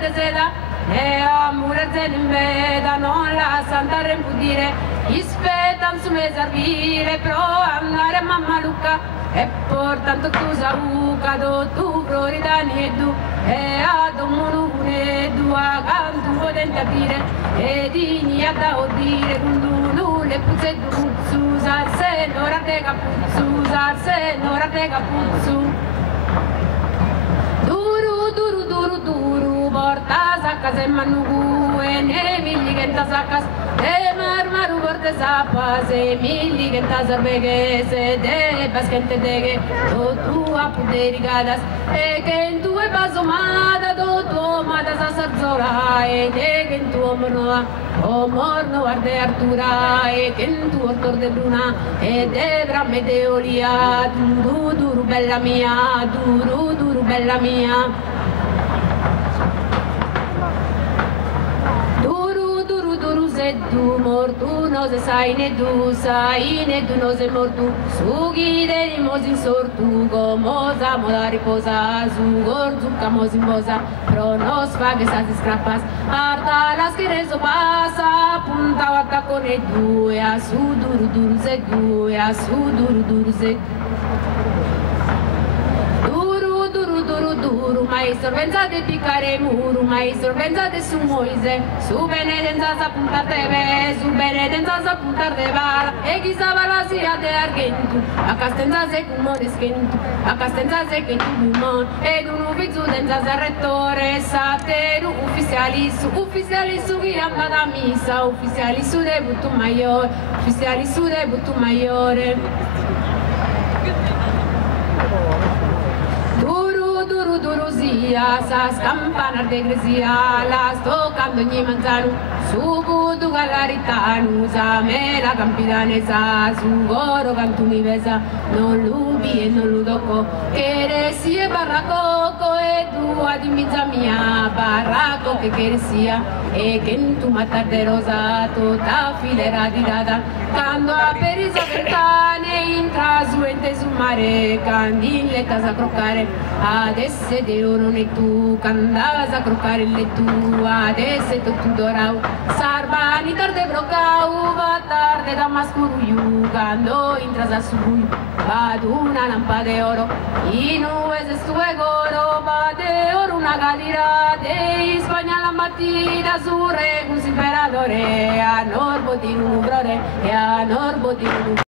de seda e a murirse in veda non la santa repudire ispetan su me servire pro andare a mamma Luca e portanto tu sauca do tu floridani e tu e a domone du a cantu potente aprire e dini a da odire gundulu le puzze du usar se nora te capuzzu usar se nora te capuzzu duru portas a casa en manugu e ne milligentas a cas de marmaru portes a pas e milligentas a beges e de basquente dege do tu a puderigadas e che in tu e basomada do tu madas a sarzora e de che in tu o morno arde artura e che in tu ortor de bruna e de bramme de olia duru bella mia duru bella mia se tu mortu no se sai ne du no se mortu sughi de limosin sortu gomosa moda riposa su gorzu camosin bosa pro nos faghe sa si scrappas arta las che reso passa punta vatta con e due a su duru se due a su duru se duru mai sorvenza de piccare muru mai sorvenza de su Moise su benedenza sa punta teve su benedenza sa punta de bala e chi sa bala sia de argentu a castenza se cumone skentu a castenza se che tu mon ed un ufficio denza sa rettore sateru ufficiali su chi andata a missa ufficiali su de buttu maiore Duruzia, sa scampanar de gresia, la sto cando ogni manzano, su budu galaritanu, sa me la campidanesa, su goro cantuni vesa, non lubi e non ludoco, che resi e barracoco e tu ad mezza mia, barraco che sia, e che in tu matar de rosato, ta filera di dada, quando a perisa ventane, intra su ente su mare, candille casa croccare, adesso de oro ne tu, candavas a croccare le tu, adesso tu dorau, sarbani tarde brocau, va tarde da mascuru quando intras a subui, ad una lampada de oro, in uese stue goro, va de oro una galera, de Spagna la mattina, su re, un imperatore, a norbo di un brore, e a norbo di un